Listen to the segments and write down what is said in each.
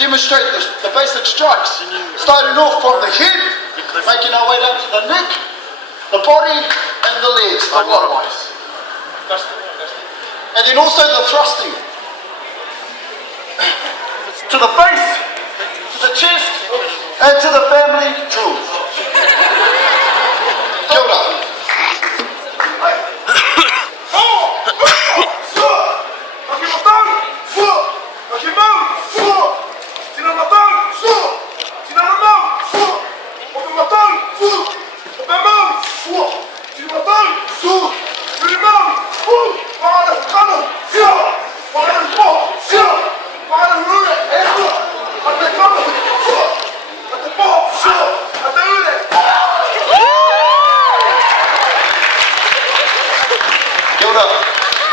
Demonstrate the basic strikes, starting off from the head, making our way down to the neck, the body, and the legs, likewise. And then also the thrusting to the face, to the chest, and to the family jewels. Kia ora.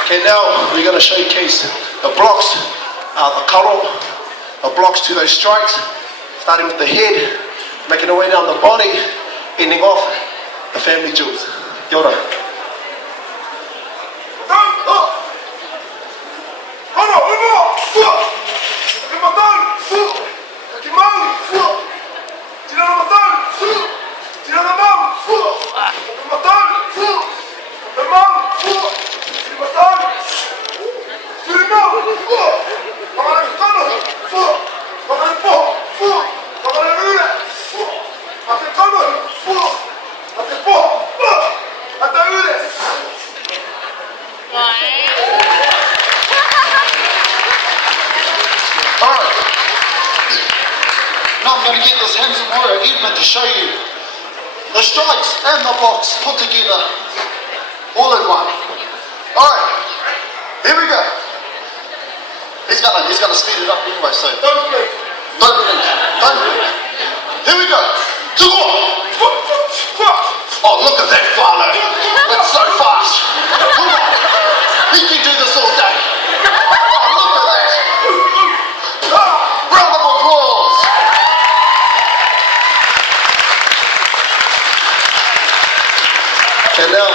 Okay, now we're going to showcase the blocks, the karo, the blocks to those strikes, starting with the head, making our way down the body, ending off the family jewels. Kia ora. To show you the strikes and the blocks put together all in one. Alright, here we go. He's gonna speed it up anyway, so don't blink. Here we go. Oh, look at that follow. It's so fast. Come on. He can do this all day. Oh, look at that. Round of applause. And now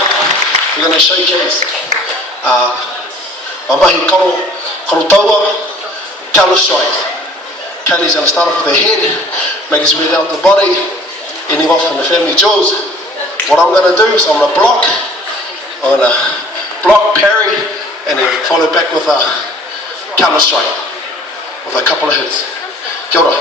we're going to showcase our mahi karo taua, counter strike. Kelly's going to start off with the head, make his way down the body, ending off on the family jewels. What I'm going to do is I'm going to block, parry, and then follow back with a counter strike with a couple of hits. Kia ora.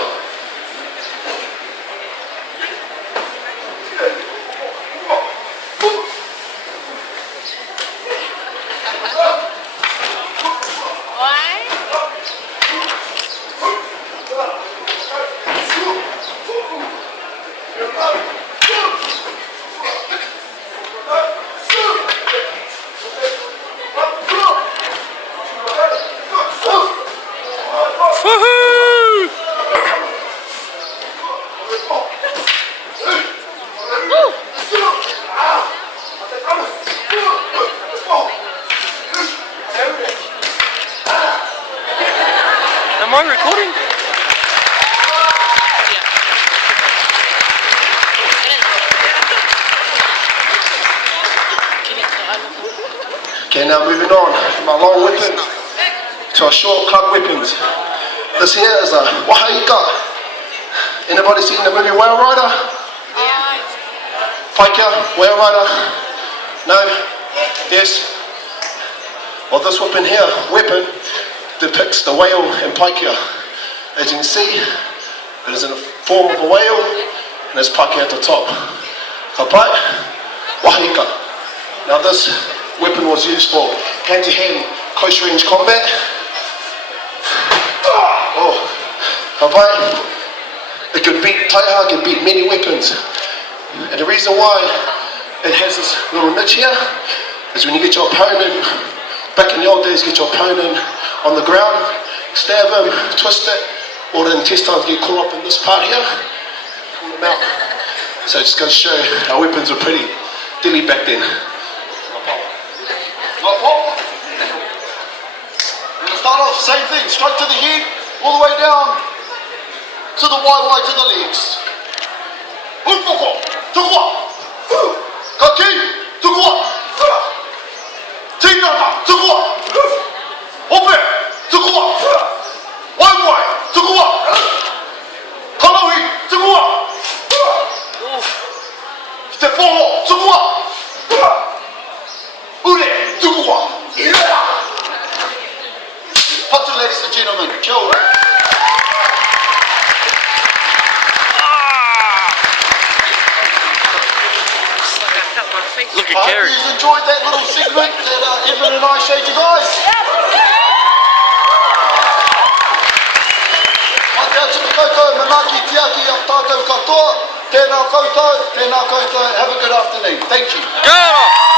Am I recording? Okay, now moving on from our long weapons to our short club weapons. This here is a wahaika. Anybody seen the movie Whale Rider? Paikia, Whale Rider? No? Yes? Well, this weapon here, depicts the whale in Paikia. As you can see, it is in the form of a whale and there's Paikia at the top. Ka pai, wahaika. Now this weapon was used for hand-to-hand close-range combat. Oh, it could beat Taiaha, could beat many weapons. And the reason why it has this little niche here is when you get your opponent, back in the old days, get your opponent on the ground, stab him, twist it, all the intestines get caught up in this part here, pull them out. So it just goes to show our weapons were pretty dilly back then. We're going to start off, same thing, straight to the head, all the way down to the YY to the legs. Kaki, tukua. Tinaka, tukua. Ope, tukua. YY, tukua. Kalawi, tukua. Te poho, tukua. Ule, tukua. Patu, ladies and gentlemen, kia ora. Look I at hope Gary. you enjoyed that little segment that Edmund and I showed you guys. Mate atu koutou, manaki tiaki a tātou katoa. Tēnā koutou, have a good afternoon. Thank you. Go!